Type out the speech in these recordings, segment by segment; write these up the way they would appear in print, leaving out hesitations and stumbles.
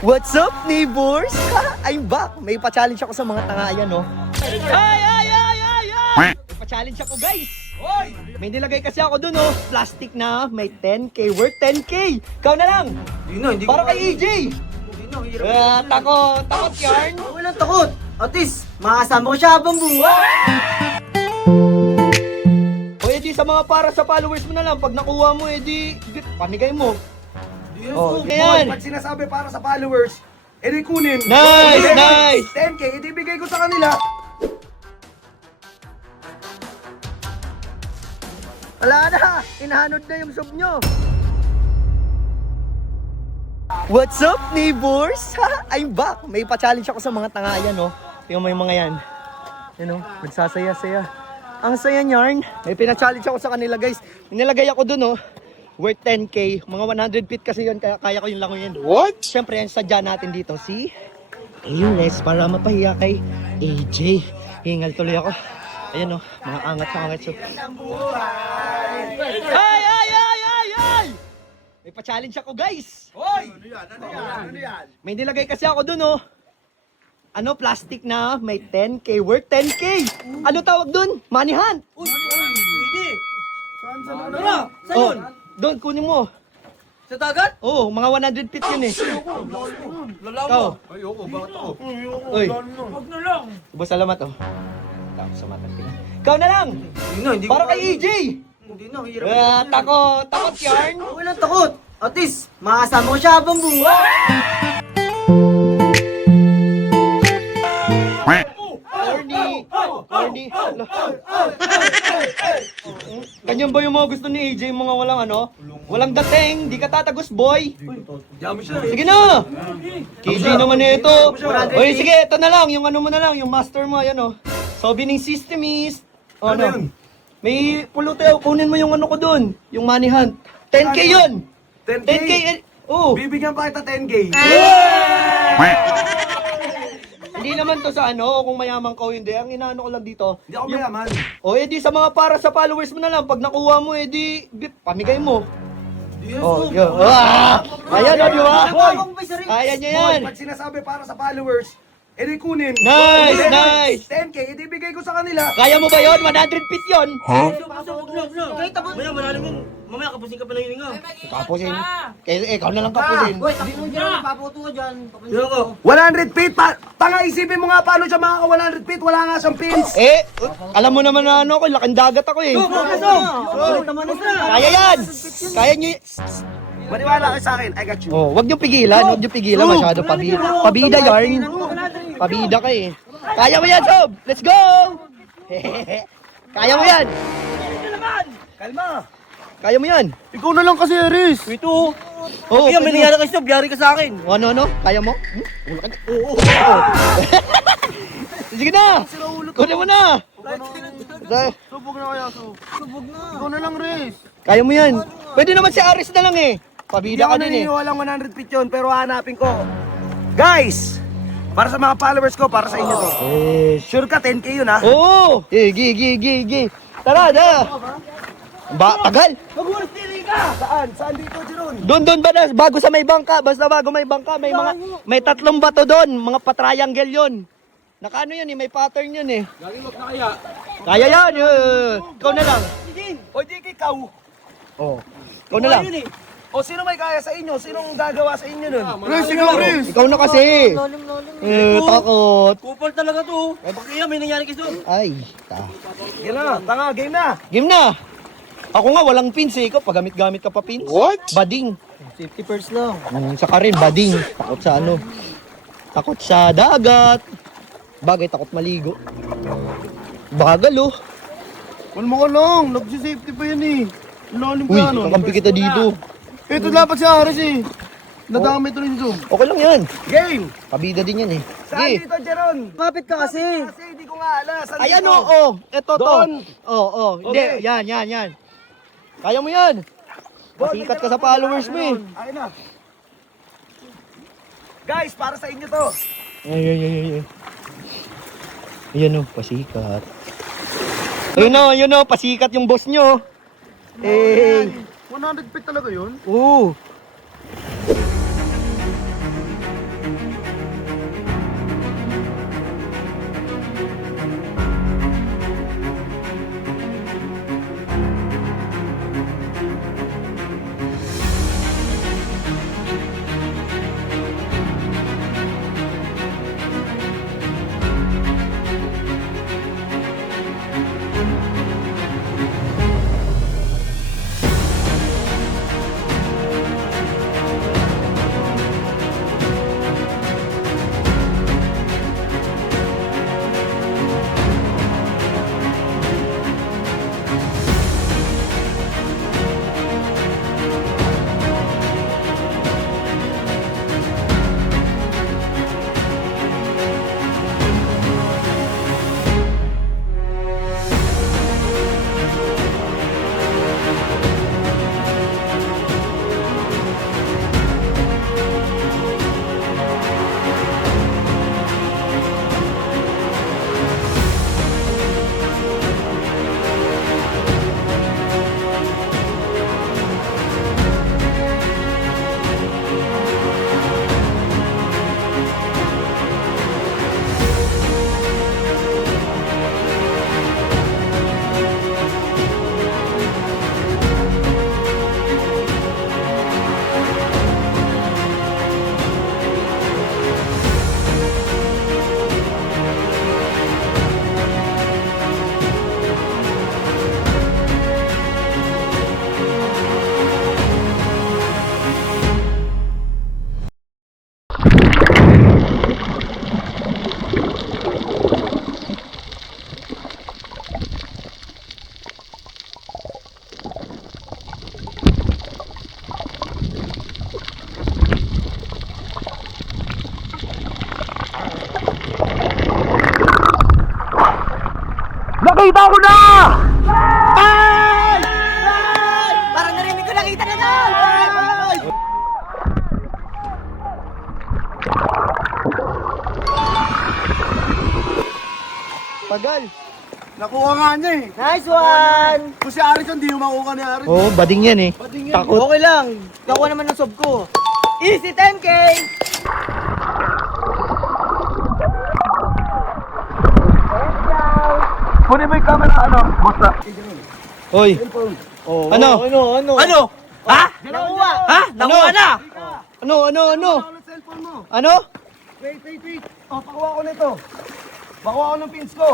What's up, neighbors? I'm back. May pa-challenge ako sa mga tanga yan, no? Ay! May pa-challenge ako, guys. May nilagay kasi ako dun, oh. Plastic na, may 10K, worth 10K. Ikaw na lang. Hindi Para kay EJ. Takot yarn. Walang takot. At least, makasama ko siya habang buhay. O edi sa mga para sa followers mo na lang, pag nakuha mo, edi pamigay mo. Oh, yan. Pag sinasabi para sa followers, edi kunin. Nice, nice. 10K, edi bigay ko sa kanila. Wala na, inahanod na yung sub nyo. What's up, neighbors? I'm back. May pa-challenge ako sa mga tanga yan, no? Tingnan mo yung mga yan. Yan, no? Nagsasaya-saya. Ang saya yarn. May pina-challenge ako sa kanila, guys. Nilagay ako dun, no? Worth 10K. Mga 100 feet kasi yun, kaya kaya ko yung langoyin. What? Siyempre, yan sadya natin dito. Si Ayunes, para mapahiya kay AJ. Hingal tuloy ako. Ayan, no? Mga angat sa angat. So, ay! May pa-challenge ako, guys. Hoy! Ano yan? May nilagay kasi ako dun, oh. Ano, plastic na, may 10K, worth 10K. Ano tawag dun? Money hunt. Saan Oh, yun? doon, kunin mo. Sa dagat? Oh, mga 100 feet yun eh. Ikaw. Ayoko, bakit ako? Uy, Huwag na lang. salamat, oh. Tapos sa mata. Ikaw na lang. Hindi Para kay EJ. Hindi na, hirap. Takot yarn. Walang takot. At least, makasama ko siya habang buhay. Corny. Ganyan ba yung mga gusto ni AJ, yung mga walang ano? Walang dating, di ka tatagos, boy. Sige na. KJ naman ito. Oy, sige, ito na lang, yung ano mo na lang, yung master mo, ayan oh. So, bining system is, oh, Ano yun? May pulutin, kunin mo yung ano ko dun, yung money hunt. 10K yun. 10K? 10K, oh. Bibigyan pa kita 10K. Hindi naman to sa ano, kung mayaman ka o hindi. Ang inaano ko lang dito. Hindi ako mayaman. O edi sa mga para sa followers mo na lang, pag nakuha mo, edi pamigay mo. Oh, yun. Ayan o, di ba? Kaya niya yan. Pag sinasabi para sa followers, edi kunin. Nice, nice. 10K, edi bigay ko sa kanila. Kaya mo ba yun? 100 feet yun? Mamaya kapusin ka pa ng hininga. Kapusin. Kaya ikaw na lang kapusin. Uy, tabi mo dyan. Paputo ka dyan. 100 feet, tanga isipin mo nga paano siya makaka 100 feet, wala nga siyang pins. Alam mo naman na ano ko, laking dagat ako eh. Kaya yan. Kaya nyo Maniwala kayo sa akin, I got you. Oh, wag niyo pigilan, masyado pabida yarn. Pabida ka eh. Kaya mo yan, Sob. Let's go. Kaya mo yan. Kalma. Kaya mo yan. Ikaw na lang kasi, Aris. Ito. Oh, Kaya may nangyari kasi, biyari ka sa akin. Ano? Kaya mo? Oo. Sige na. Kunin mo na. Subog na kaya, Subog na. Ikaw na lang, Aris. Kaya mo yan. Pwede naman si Aris na lang eh. Hindi Pabida ako ka din eh. naniniwalang 100 feet yun, pero hanapin ko. Guys! Para sa mga followers ko, para sa inyo to. Sure ka, 10K yun ha? Oo. Gi. Tara. Tagal. Mag-work stealing ka! Saan? Saan dito, Jeron? Doon ba na, bago sa may bangka, basta bago may bangka, may tatlong bato doon, mga pa-triangle yun. Nakaano yun eh, may pattern yun eh. Gagawin na kaya? Kaya yan, ikaw na lang. O di ikaw. Oh. Ikaw na lang. O sino may kaya sa inyo? Sinong gagawa sa inyo nun? Ikaw na kasi. Takot. Kupal talaga to. Eh, bakit may nangyari kasi. Ay, Yan na, tanga, game na. game na. Ako nga, walang pins eh. Ikaw, pagamit-gamit ka pa pins. What? Bading. Safety first lang. Saka rin, bading. Takot sa ano. Takot sa dagat. Bagay, takot maligo. Bagal oh. Kalma ka lang, nagsisafety pa yan eh. Lalim Uy, kakampi kita dito. Ito dapat si Aris eh. Nadami ito rin Zoom. Okay lang yan. Game! Pabida din yan eh. Saan Sige. dito, Jeron? Kapit ka kasi. Kasi hindi ko nga alam. Saan Ayan dito? o, ito to. Doon. Oo. Hindi, Okay. yan. Kaya mo yan. Masikat ka sa followers mo eh. Ayun na. Guys, para sa inyo to. Ay. Ayan o, pasikat. Ayun o, pasikat yung boss nyo. 100 feet talaga yun? Oo. Nakita ko na! Parang narinig ko nakita na lang! Tagal. Nakuha nga niya eh. Nice one! Kung si Aris yun, di yung makuha ni Aris. Oo, bading yan eh. Takot. Okay lang. Nakuha naman ng sob ko. Easy 10K! Kunin mo yung camera, ano? Basta. Hoy. Ano? Ano? Ha? Nakuha! Ha? Nakuha na! Ano? Cellphone mo. Ano? Wait. Oh, pakuha ko nito. Pakuha ko ng pins ko.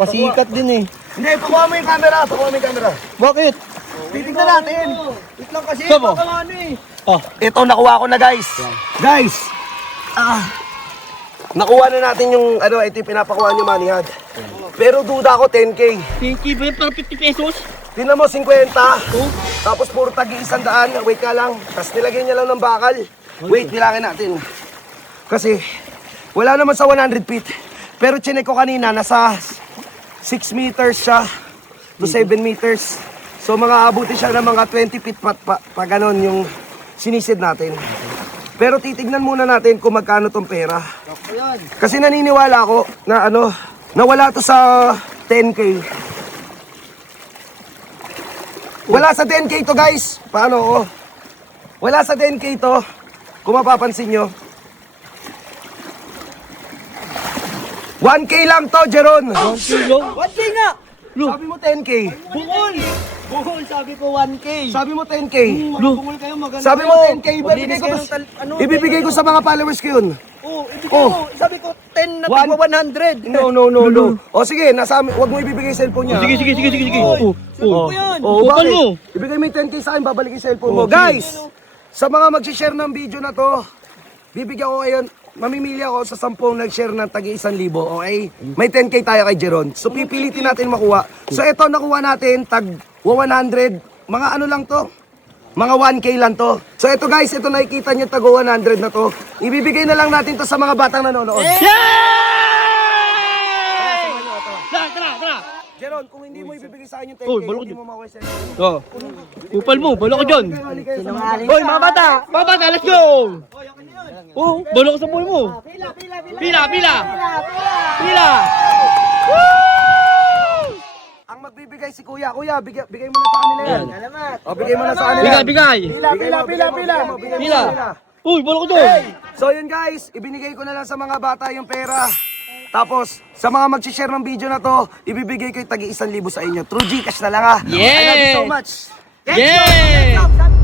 Pasikat din eh. Hindi, pakuha mo yung camera. Bakit? Titignan natin. Wait lang kasi. Sabo? Baka ano eh. Oh. Ito, nakuha ko na guys. Guys, nakuha na natin yung, ano, ito yung pinapakuha niyo manihad. Pero duda ako 10K. 10K ba yun? Parang 50 pesos? Tingnan mo, 50. Tapos puro tagi 100. Wait ka lang. Tapos nilagyan niya lang ng bakal. Wait, bilangin natin. Kasi, wala naman sa 100 feet. Pero chinek ko kanina, nasa 6 meters siya to 7 meters. So mga abuti siya ng mga 20 feet pa ganon yung sinisid natin. Pero titignan muna natin kung magkano tong pera. Kasi naniniwala ako na ano, nawala to sa 10K. Wala sa 10K to guys. Paano? Oh? Wala sa 10K to. Kung mapapansin nyo. 1K lang to, Jeron. 1K nga! Sabi mo 10K. Bukol, sabi ko 1K. Sabi mo 10K. Bukol kayo maganda. Sabi mo 10K. Maglinis kayo ng Ibibigay ko sa mga followers ko yun. ibigay Oh. mo. Sabi ko 10 na One- tigwa 100. No. O sige, wag mo ibibigay yung cellphone niya. Sige. Sabi ko yan. Bakit? mo. Ibigay mo yung 10K sa akin, babalik yung cellphone mo. Guys, sa mga mag-share ng video na to, bibigyan ko kayo, mamimili ako sa 10 nag-share ng tagi 1,000, okay? May 10K tayo kay Jeron. So pipilitin natin makuha. So ito nakuha natin, tag 100, mga ano lang to? Mga 1K lang to. So ito guys, ito nakikita nyo tag 100 na to. Ibibigay na lang natin to sa mga batang nanonood. Tara. Jeron, kung hindi mo ibibigay sa akin yung 10K, Oh, balok hindi din. mo makuha yung cellphone. Oh. Kupal mo, balok ka dyan. Sinungaling Hoy, mga bata! Mga bata, let's go! Oh, balok ka sa buhay mo. Pila! Ang magbibigay si Kuya. Kuya, bigay mo na sa kanila yan. Salamat. O, bigay mo na sa kanila. Bigay! Pila. Uy, balok ka dyan! So yun guys, ibinigay ko na lang sa mga bata yung pera. Tapos, sa mga mag-share ng video na to, ibibigay ko yung tagi 1,000 sa inyo. True Gcash na lang ha. Yes! I love you so much. Yeah!